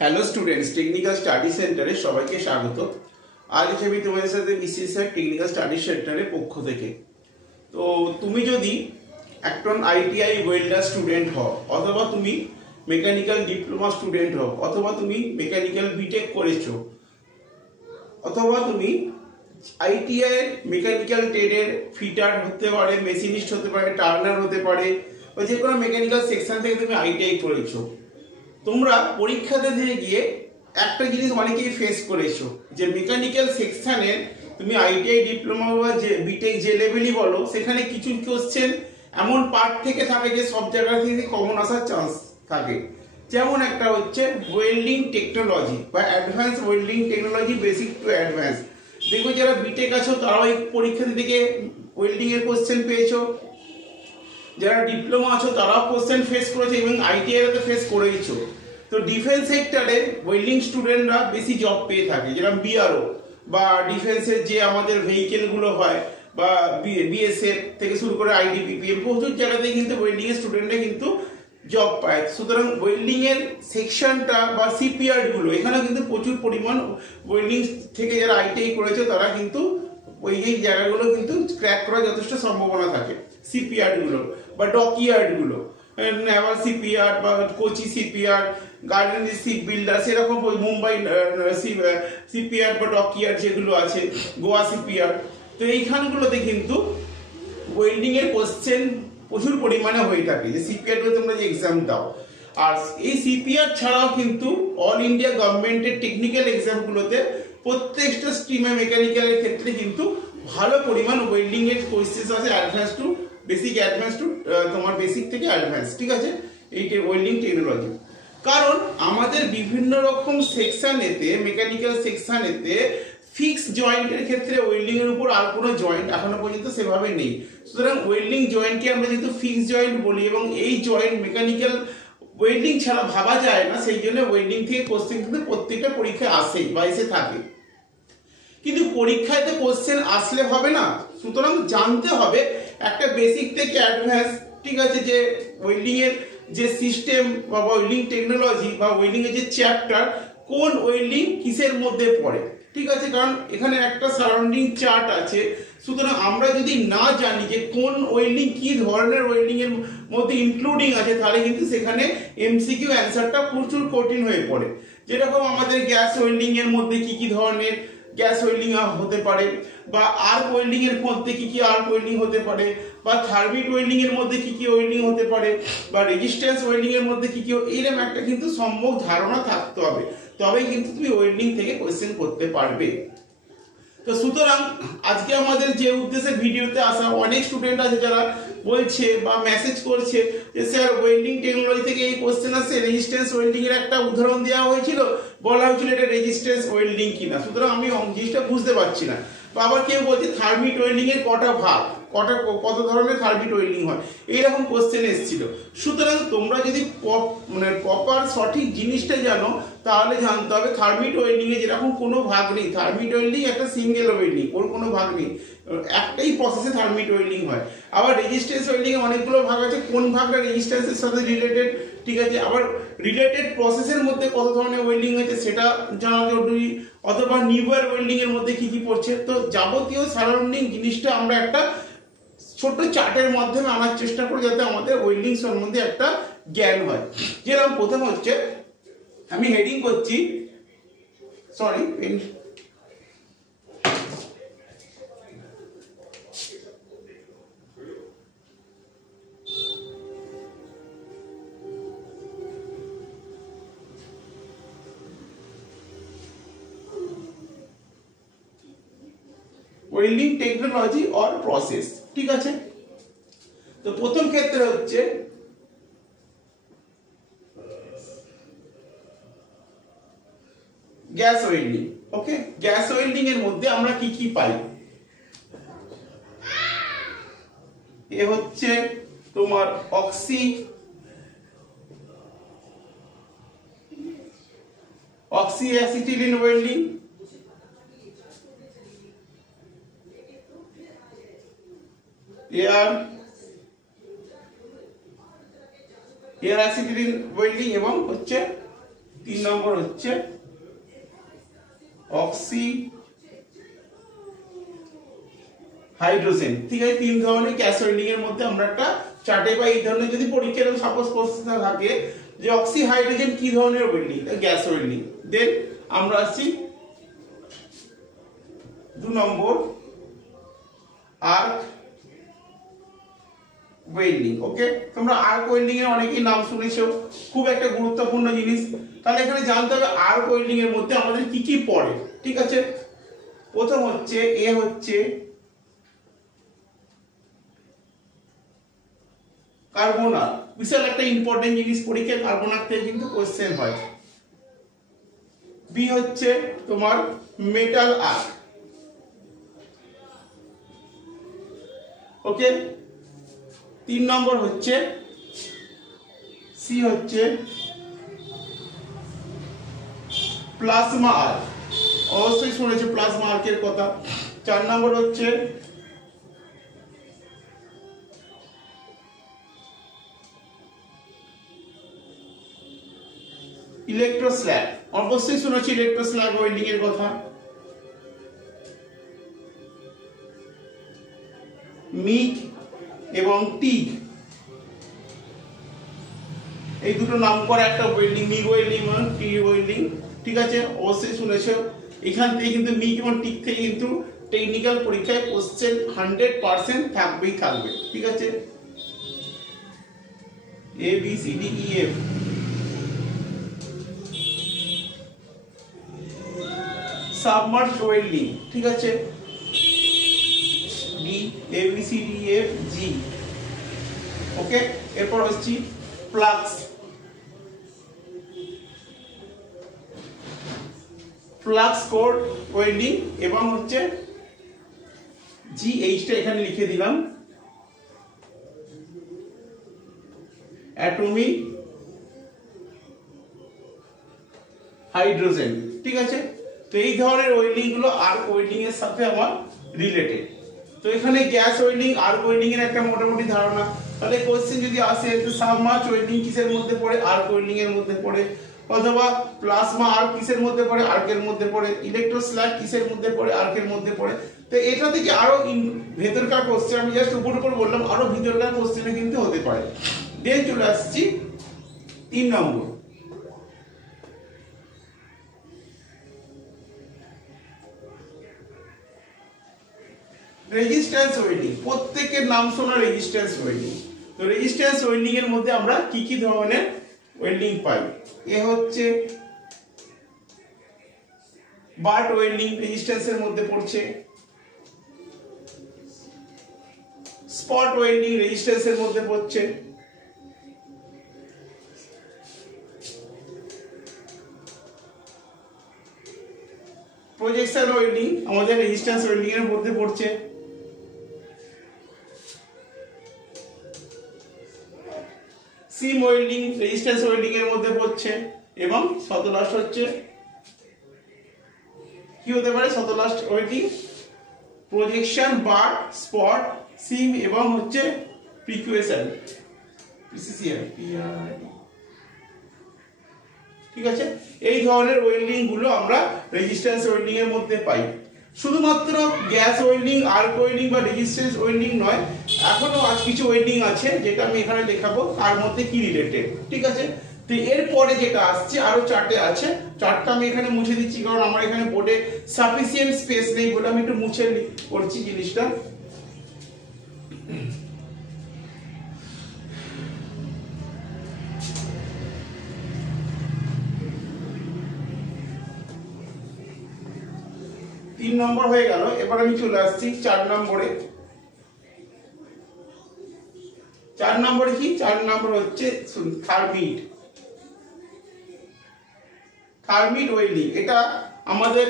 Hello students, technical study সেন্টারে সবাইকে স্বাগত। আজ আমি তোমাদের সাথে মিশছি স্যার টেকনিক্যাল স্টাডি সেন্টারের পক্ষ থেকে। তো তুমি যদি একজন আইটিআই ওয়েল্ডার স্টুডেন্ট হও, অথবা তুমি মেকানিক্যাল ডিপ্লোমা স্টুডেন্ট হও, অথবা তুমি মেকানিক্যাল বিটেক করেছো, অথবা তুমি আইটিআই মেকানিক্যাল ট্রেডের ফিটার হতে পারে, মেশিনিস্ট হতে পারে, টার্নার হতে পারে, বা যে কোনো মেকানিক্যাল সেকশন থেকে তুমি আইটিআই করেছো, তোমরা পরীক্ষাতে দিয়ে গিয়ে একটা জিনিস অনেকেই ফেস করেছো যে মেকানিক্যাল সেকশনের তুমি আইটিআই ডিপ্লোমা বা যে বিটেক যে লেভেলই বলো, সেখানে কিছু কোশ্চেন এমন পার্ট থেকে থাকে যে সব জায়গা থেকে কমন আসার চান্স থাকে। যেমন একটা হচ্ছে ওয়েল্ডিং টেকনোলজি বা advance welding technology, basic to advance. দেখো যারা বিটেক আছো তারাও এই পরীক্ষাতে থেকে ওয়েল্ডিং এর কোশ্চেন পেয়েছো, যারা ডিপ্লোমা আছো তারাও কোশ্চেন ফেস করেছে এবং আইটিআইতে ফেস করেইছো। তো ডিফেন্স সেক্টরে ওয়েল্ডিং স্টুডেন্টরা বেশি জব পেয়ে থাকে, যেরকম বিআরও বা ডিফেন্সের যে আমাদের ভেহিকেলগুলো হয়, বা বিএসএফ থেকে শুরু করে আইডিপিপিএম, প্রচুর জায়গাতে কিন্তু ওয়েল্ডিং এর স্টুডেন্টরা কিন্তু জব পায়। সুতরাং ওয়েল্ডিং এর সেকশনটা বা সিপিআর গুলো এখানে কিন্তু প্রচুর পরিমাণ ওয়েল্ডিং থেকে যারা আইটিআই করেছে তারা কিন্তু ওই এই জায়গাগুলো কিন্তু ক্র্যাক করার যথেষ্ট সম্ভাবনা থাকে। সিপিয়ার্ড গুলো বা ডকইয়ার্ড গুলো, নেভাল সিপিয়ার্ড বা Kochi shipyard, garden ship builder, সেরকম মুম্বাই সিপিয়ার্ড বা ডকইয়ার্ড যেগুলো আছে, গোয়া সিপিয়ার্ড। তো এইখানগুলোতে কিন্তু ওয়েল্ডিং এর কোশ্চেন প্রচুর পরিমাণে হয়ে থাকে, যে সিপিআর তোমরা যে এক্সাম দাও। আর এই সিপিআর ছাড়াও কিন্তু অল ইন্ডিয়া গভর্নমেন্টের টেকনিক্যাল এক্সামগুলোতে প্রত্যেকটা স্ট্রিমে মেকানিক্যালের ক্ষেত্রে কিন্তু ভালো পরিমাণ ওয়েল্ডিং এর কোর্সেস আছে, advance to basic, advance to তোমার বেসিক থেকে অ্যাডভান্স, ঠিক আছে, এই ওয়েল্ডিং টেকনোলজি। কারণ আমাদের বিভিন্ন রকম সেকশনেতে, মেকানিক্যাল সেকশনেতে ফিক্স জয়েন্টের ক্ষেত্রে ওয়েল্ডিং এর উপর আর কোনো জয়েন্ট এখনো পর্যন্ত সেভাবে নেই। সুতরাং ওয়েল্ডিং জয়েন্টকে আমরা যেহেতু ফিক্স জয়েন্ট বলি এবং এই জয়েন্ট মেকানিক্যাল ওয়েল্ডিং ছাড়া ভাবা যায় না, সেই জন্য ওয়েল্ডিং থেকে কোশ্চেন কিন্তু প্রত্যেকটা পরীক্ষায় আসেই বা এসে থাকে। কিন্তু পরীক্ষায় তো কোশ্চেন আসলে হবে না, সুতরাং জানতে হবে একটা বেসিক থেকে অ্যাডভান্স, ঠিক আছে, যে ওয়েল্ডিং এর যে সিস্টেম বা ওয়েল্ডিং টেকনোলজি বা ওয়েল্ডিং এর যে চ্যাপ্টার, কোন ওয়েল্ডিং কিসের মধ্যে পড়ে, ঠিক আছে। কারণ এখানে একটা সারাউন্ডিং চার্ট আছে, সুতরাং আমরা যদি না জানি যে কোন ওয়েল্ডিং কি ধরনের ওয়েল্ডিং এর মধ্যে ইনক্লুডিং আছে, তাহলে কিন্তু সেখানে এমসিকিউ অ্যান্সারটা প্রচুর কঠিন হয়ে পড়ে। যেরকম আমাদের গ্যাস ওয়েল্ডিং এর মধ্যে কি কি ধরনের গ্যাস ওয়েল্ডিং হতে পারে, বা আর্ক ওয়েল্ডিং এর মধ্যে কি কি আর্ক ওয়েল্ডিং হতে পারে, বা থার্মিট ওয়েল্ডিং এর মধ্যে কি কি ওয়েল্ডিং হতে পারে, বা রেজিস্ট্যান্স ওয়েল্ডিং এর মধ্যে কি কি, এইরকম একটা কিন্তু সম্যক ধারণা থাকতে হবে, তবেই কিন্তু তুমি ওয়েল্ডিং থেকে কোশ্চেন করতে পারবে। তো সুতরাং আজকে আমাদের যে উদ্দেশ্যে ভিডিওতে আসা, অনেক স্টুডেন্ট আছে যারা বলছে বা মেসেজ করছে যে স্যার ওয়েল্ডিং টেকনোলজি থেকে এই কোশ্চেন আসছে, রেজিস্ট্যান্স ওয়েল্ডিং এর একটা উদাহরণ দেওয়া হয়েছিল, বলা হয়েছিল এটা রেজিস্ট্যান্স ওয়েল্ডিং কিনা। সুতরাং আমি জিনিসটা বুঝতে পারছি না। বা আবার কেউ বলছে থার্মিট ওয়েল্ডিং এর কটা ভাগ, কত ধরনের থার্মিট ওয়েল্ডিং হয়, এইরকম কোশ্চেন এসেছিল। সুতরাং তোমরা যদি প্রপার সঠিক জিনিসটা জানো, তাহলে জানতে হবে থার্মিট ওয়েল্ডিং এ যেরকম কোনো ভাগ নেই। থার্মিট ওয়েল্ডিং একটা সিঙ্গেল ওয়েল্ডিং, ওর কোনো ভাগ নেই, একটাই প্রসেসে থার্মিট ওয়েল্ডিং হয়। আবার রেজিস্ট্যান্স ওয়েল্ডিং এ অনেকগুলো ভাগ আছে, কোন ভাগটা রেজিস্ট্যান্সের সাথে রিলেটেড, ঠিক আছে। আবার রিলেটেড প্রসেসের মধ্যে কত ধরনের ওয়েল্ডিং আছে সেটা জানা জরুরি, অথবা নিউয়ার ওয়েল্ডিং এর মধ্যে কি কি পড়ছে। তো যাবতীয় সারাউন্ডিং জিনিসটা আমরা একটা ছোট চার্টের মাধ্যমে আনার চেষ্টা করি, যাতে আমাদের ওয়েল্ডিং সম্বন্ধে একটা জ্ঞান হয়। যেরকম প্রথম হচ্ছে, আমি হেডিং করছি, sorry welding technology or process, ঠিক আছে। তো প্রথম ক্ষেত্রে হচ্ছে গ্যাস ওয়েল্ডিং। ওকে, গ্যাস ওয়েল্ডিং এর মধ্যে আমরা কি কি পাই, এ হচ্ছে তোমার oxy acetylene welding, air acetylene welding এবং হচ্ছে 3 নম্বর হচ্ছে অক্সি হাইড্রোজেন। ঠিক আছে, 3 ধরনের গ্যাস ওয়েল্ডিং এর মধ্যে আমরা একটা চার্টে বা এই ধরনের যদি পরীক্ষার সাপোজ প্রশ্ন থাকে যে অক্সি হাইড্রোজেন কি ধরনের ওয়েল্ডিং, গ্যাস ওয়েল্ডিং। দেন আমরা আসছি 2 নম্বর আর্ক ওয়েল্ডিং। ওকে, তোমরা আর্ক ওয়েল্ডিং এর অনেকেই নাম শুনেছো, খুব একটা গুরুত্বপূর্ণ জিনিস। তাহলে এখানে জানতে হবে আর্ক ওয়েল্ডিং এর মধ্যে আমাদের কি কি পড়ে। ঠিক আছে, প্রথম হচ্ছে এ হচ্ছে কার্বন আর্ক, বিশাল একটা ইম্পর্টেন্ট জিনিস, পরীক্ষায় কার্বন আর্ক থেকে কিন্তু কোশ্চেন হয়। বি হচ্ছে তোমার মেটাল আর্ক। ওকে, 3 নম্বর হচ্ছে সি হচ্ছে প্লাজমা আর্ক, অবশ্যই শুনেছো প্লাজমা আর্কের কথা। 4 নম্বর হচ্ছে ইলেকট্রোস্ল্যাগ, অবশ্যই শুনেছি ইলেকট্রোস্ল্যাগ ওয়েল্ডিং এর কথা। মিগ এবং টিগ, এই দুটো নাম করা একটা ওয়েল্ডিং, মিগ ওয়েল্ডিং এবং টিগ ওয়েল্ডিং। ঠিক আছে, অবশ্যই শুনেছো। এখান থেকে কিন্তু মিগ এবং টিগ থেকে কিন্তু টেকনিক্যাল পরীক্ষায় কোশ্চেন 100% থাকবেই থাকবে। ঠিক আছে, A B C D E F. Submerge welding, ঠিক আছে, D A B C D F G. Okay, এরপর হচ্ছে ফ্লাক্স, ফ্লাক্স কোড ওয়েল্ডিং এবং হচ্ছে জি এইচটা এখানে লিখে দিলাম, অ্যাটমিক হাইড্রোজেন। ঠিক আছে, তো এই ধরনের ওয়েল্ডিং গুলো আর্ক ওয়েল্ডিং এর সাথে আমার রিলেটেড। তো এখানে গ্যাস ওয়েল্ডিং আর্ক ওয়েল্ডিং এর একটা মোটামুটি ধারণা। তাহলে কোশ্চেন যদি আসে সাবমার্জ ওয়েল্ডিং কিসের মধ্যে পড়ে, আর্ক ওয়েল্ডিং এর মধ্যে পড়ে, অথবা প্লাজমা আর্ক কিসের মধ্যে পড়ে, আর্কের মধ্যে পড়ে, ইলেকট্রোস্ল্যাগ কিসের মধ্যে পড়ে, আর্কের মধ্যে পড়ে। তো এটা থেকে আরো ভেতরকার কোশ্চেন, আমি জাস্ট উপর উপর বললাম, আরো ভিতরকার কোশ্চেনে কিন্তু হতে পারে। দেন চলে আসছি 3 নম্বর, রেজিস্ট্যান্স ওয়েল্ডিং। প্রত্যেকের নাম শোনা রেজিস্ট্যান্স ওয়েল্ডিং। তো রেজিস্ট্যান্স ওয়েল্ডিং এর মধ্যে আমরা কি কি ধরনের ওয়েল্ডিং পাই? এ হচ্ছে বাট ওয়েল্ডিং, রেজিস্ট্যান্স এর মধ্যে পড়ছে। স্পট ওয়েল্ডিং রেজিস্ট্যান্স এর মধ্যে পড়ছে। প্রজেকশন ওয়েল্ডিং আমাদের রেজিস্ট্যান্স ওয়েল্ডিং এর মধ্যে পড়ছে। সিম ওয়েল্ডিং রেজিস্ট্যান্স ওয়েল্ডিং এর মধ্যে পড়ছে। এবং শত লাস্ট হচ্ছে কি হতে পারে, শত লাস্ট ওয়েল্ডিং প্রজেকশন, বার, স্পট, সিম এবং হচ্ছে প্রিকুয়েশন, পিসিসিআর। ঠিক আছে, এই ধরনের ওয়েল্ডিং গুলো আমরা রেজিস্ট্যান্স ওয়েল্ডিং এর মধ্যে পাই। শুধুমাত্র গ্যাস ওয়েল্ডিং, আর্ক ওয়েল্ডিং বা রেজিস্ট্যান্স ওয়েল্ডিং নয়, এখনো আজ কিছু ওয়েল্ডিং আছে যেটা আমি এখানে দেখাবো তার মধ্যে কি রিলেটেড। ঠিক আছে, তো এরপরে যেটা আসছে আরো 4টে আছে, 4টা আমি এখানে মুছে দিচ্ছি কারণ আমার এখানে বোর্ডে সাফিসিয়েন্ট স্পেস নেই বলে আমি একটু মুছে করছি জিনিসটা। তিন নম্বর হয়ে গেল, এবার আমি চলে আসছি 4 নম্বরে। 4 নম্বরে কি, 4 নম্বর হচ্ছে থার্মিট। থার্মিট ওয়েল্ডিং এটা আমাদের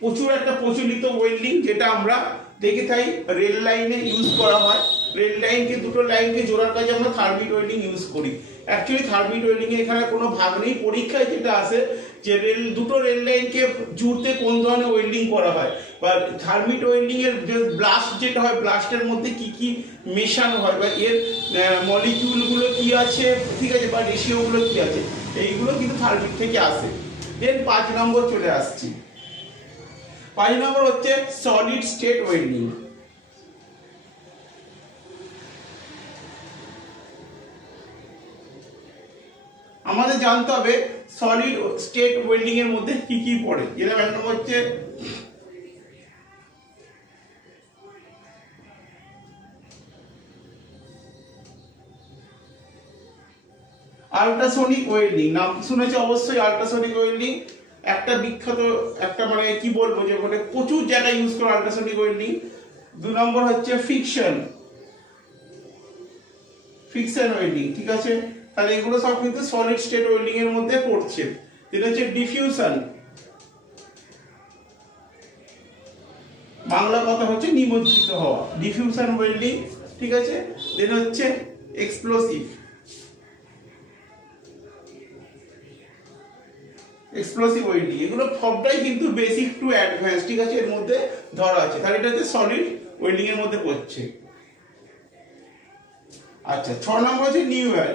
প্রচুর একটা প্রচলিত ওয়েল্ডিং, যেটা আমরা দেখে থাই রেল লাইনে ইউজ করা হয়। রেল লাইনকে, দুটো লাইনকে জোড়ার কাজে আমরা থার্মিট ওয়েল্ডিং ইউজ করি। অ্যাকচুয়ালি থার্মিট ওয়েল্ডিং এ এখানে কোনো ভাগ নেই, পরীক্ষায় যেটা আসে যে দুটো রেল লাইনকে জুড়তে কোন ধরনের ওয়েল্ডিং করা হয়, বা থার্মিট ওয়েল্ডিং এর যে ব্লাস্ট যেটা হয়, ব্লাস্টের মধ্যে কি কি মেশানো হয় বা এর মলিকিউল গুলো কি আছে, ঠিক আছে, বা রেশিও গুলো কি আছে, এইগুলো কিন্তু থার্মিক থেকে আসে। দেন 5 নম্বর চলে আসছি। 5 নম্বর হচ্ছে সলিড স্টেট ওয়েল্ডিং। আমাদের জানতে হবে সলিড স্টেট ওয়েল্ডিং এর মধ্যে কি কি পড়ে। যেরকম এক নম্বর হচ্ছে আল্ট্রাসোনিক ওয়েল্ডিং। নাম শুনেছে অবশ্যই আল্ট্রাসোনিক ওয়েল্ডিং, একটা বিখ্যাত একটা মানে কি বলবো যে মানে প্রচুর জায়গায় ইউজ করে আল্ট্রাসোনিক ওয়েল্ডিং। 2 নম্বর হচ্ছে ফ্রিকশন ওয়েল্ডিং, ঠিক আছে। তাহলে এগুলো সব কিন্তু সলিড স্টেট ওয়েল্ডিং এর মধ্যে পড়ছে। যেটা হচ্ছে ডিফিউশন, বাংলা কথা হচ্ছে নিমজ্জিত হওয়া, ডিফিউশন ওয়েল্ডিং, ঠিক আছে। দেন হচ্ছে এক্সপ্লোসিভ ওয়েল্ডিং। এগুলো সবটাই কিন্তু বেসিক টু অ্যাডভান্স, ঠিক আছে, এর মধ্যে ধরা আছে। তাহলে এটা হচ্ছে সলিড ওয়েল্ডিং এর মধ্যে পড়ছে। আচ্ছা, 6 নম্বর হচ্ছে নিউয়ার,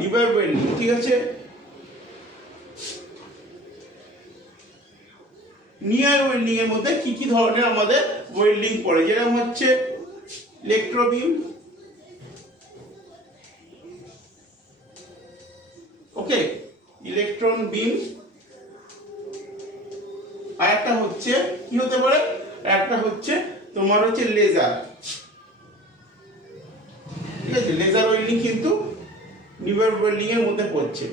নিউয়ার ওয়েল্ডিং, ঠিক আছে। নিউয়ার ওয়েল্ডিং এর মধ্যে কি কি ধরনের আমাদের ওয়েল্ডিং পড়ে, যেরকম হচ্ছে ইলেকট্রোবিম, ওকে, ইলেকট্রন বিম। আর একটা হচ্ছে কি হতে পারে, একটা হচ্ছে তোমার হচ্ছে লেজার, ঠিক আছে। লেজার ওয়েল্ডিং কিন্তু নিউয়ার ওয়েল্ডিং এর মধ্যে পড়ছে।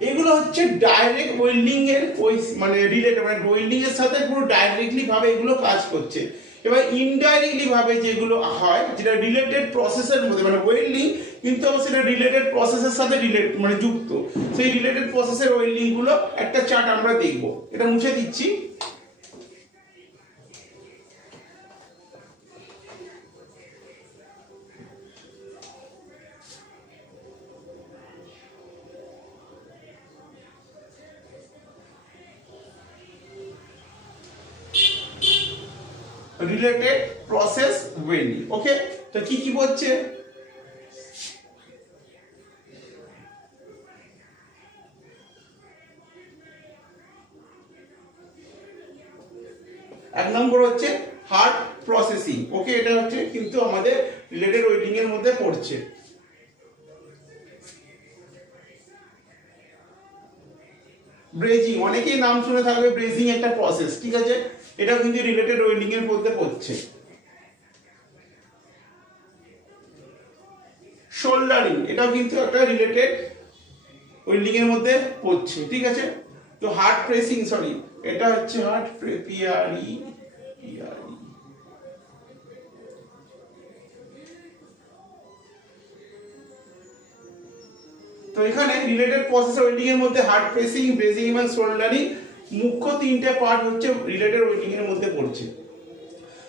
এগুলো হচ্ছে ডাইরেক্ট ওয়েল্ডিং এর মানে রিলেটেড, মানে ওয়েল্ডিং এর সাথে পুরো ডাইরেক্টলি ভাবে এগুলো কাজ করছে। এবার ইনডাইরেক্টলি ভাবে যেগুলো হয়, যেটা রিলেটেড প্রসেসের মধ্যে, মানে ওয়েল্ডিং কিন্তু সেটা রিলেটেড প্রসেসের সাথে মানে যুক্ত, সেই রিলেটেড প্রসেসের ওয়েল্ডিং গুলো একটা চার্ট আমরা দেখব। এটা মুছে দিচ্ছি। রিলেটেড প্রসেস ওয়েল্ডিং, ওকে। তো কি কি বলছে, এক নম্বর হচ্ছে হার্ড প্রসেসিং, ওকে। এটা হচ্ছে কিন্তু আমাদের রিলেটেড ওয়েল্ডিং এর মধ্যে পড়ছে। ব্রেজিং, অনেকেই নাম শুনে থাকবে, ব্রেজিং একটা প্রসেস, ঠিক আছে, এটা কিন্তু রিলেটেড ওয়েল্ডিং এর মধ্যে পড়ছে। শোল্ডারিং, এটাও কিন্তু একটা রিলেটেড ওয়েল্ডিং এর মধ্যে পড়ছে, ঠিক আছে। তো হার্ড প্রেসিং, সরি, এটা হচ্ছে হার্ড পিআরই, তো এখানে রিলেটেড প্রসেস ওয়েল্ডিং এর মধ্যে হার্ড প্রেসিং, ব্রেজিং এবং শোল্ডারিং মুখ্য 3টে পার্ট হচ্ছে রিলেটেড ওয়েল্ডিং এর মধ্যে পড়ছে।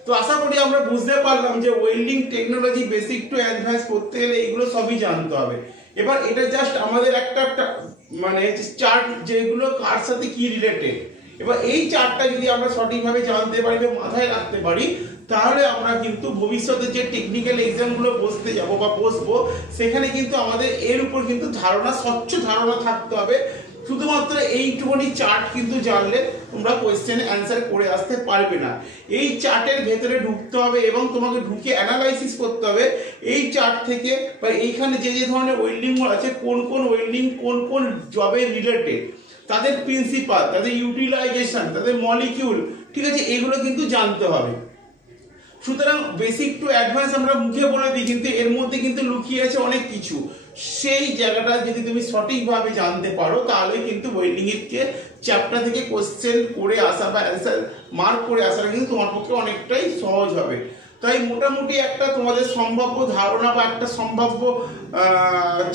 তো আশা করি আমরা বুঝতে পারলাম যে welding technology basic to advance করতে গেলে এগুলো সবই জানতে হবে। এবার এটা জাস্ট আমাদের একটা মানে চার্ট, যেগুলো কার সাথে কি রিলেটেড। এবার এই চার্টটা যদি আমরা সঠিকভাবে জানতে পারি বা মাথায় রাখতে পারি, তাহলে আমরা কিন্তু ভবিষ্যতে যে টেকনিক্যাল এক্সামগুলো বসতে যাব বা বসবো, সেখানে কিন্তু আমাদের এর উপর কিন্তু স্বচ্ছ ধারণা থাকতে হবে। শুধুমাত্র এইটুকুনি চার্ট কিন্তু জানলে তোমরা কোয়েশ্চেন অ্যান্সার করে আসতে পারবে না। এই চার্টের ভেতরে ঢুকতে হবে এবং তোমাকে ঢুকে অ্যানালাইসিস করতে হবে এই চার্ট থেকে, বা এইখানে যে যে ধরনের ওয়েল্ডিং আছে, কোন কোন ওয়েল্ডিং কোন কোন জবে রিলেটেড, তাদের প্রিন্সিপাল, তাদের ইউটিলাইজেশন, তাদের মলিকিউল, ঠিক আছে, এগুলো কিন্তু জানতে হবে। সুতরাং বেসিক টু অ্যাডভান্স আমরা মুখে বলে দিই, কিন্তু এর মধ্যে কিন্তু লুকিয়ে আছে অনেক কিছু। সেই জায়গাটা যদি তুমি সঠিকভাবে জানতে পারো, তাহলে কিন্তু ওয়েল্ডিং এর চ্যাপ্টার থেকে কোশ্চেন করে আসা বা অ্যান্সার মার্ক করে আসাটা কিন্তু তোমার পক্ষে অনেকটাই সহজ হবে। তাই মোটামুটি একটা তোমাদের সম্ভাব্য ধারণা বা একটা সম্ভাব্য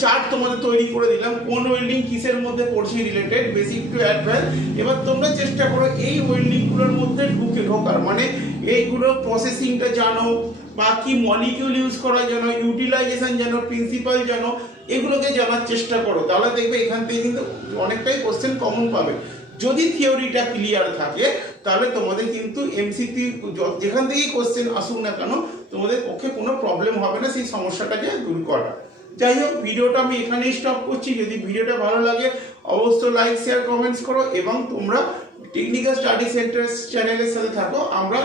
চার্ট তোমাদের তৈরি করে দিলাম, কোন ওয়েল্ডিং কিসের মধ্যে পড়ছে রিলেটেড, বেসিক টু অ্যাডভান্স। এবার তোমরা চেষ্টা করো এই ওয়েল্ডিংগুলোর মধ্যে ঢোকার, মানে এইগুলো প্রসেসিংটা জানো, বা কি মলিকিউল ইউজ করা জানো, ইউটিলাইজেশন জানো, প্রিন্সিপাল জানো, এগুলোকে জানার চেষ্টা করো। তাহলে দেখবে এখান থেকে কিন্তু অনেকটাই কোশ্চেন কমন পাবে। যদি থিওরিটা ক্লিয়ার থাকে, তাহলে তোমাদের কিন্তু এমসিকিউ যেখান থেকেই কোশ্চেন আসুক না কেন, তোমাদের পক্ষে কোনো প্রবলেম হবে না সেই সমস্যাটাকে দূর করা। যাই হোক, ভিডিওটা আমি এখানেই স্টপ করছি। যদি ভিডিওটা ভালো লাগে অবশ্যই লাইক, শেয়ার, কমেন্টস করো এবং তোমরা টেকনিক্যাল স্টাডি সেন্টার চ্যানেলের সাথে থাকো। আমরা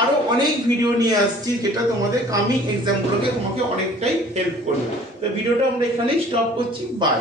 আরো অনেক ভিডিও নিয়ে আসছি যেটা তোমাদের কামিং এক্সামগুলোকে তোমাকে অনেকটাই হেল্প করবে। তো ভিডিওটা আমরা এখানেই স্টপ করছি। বাই।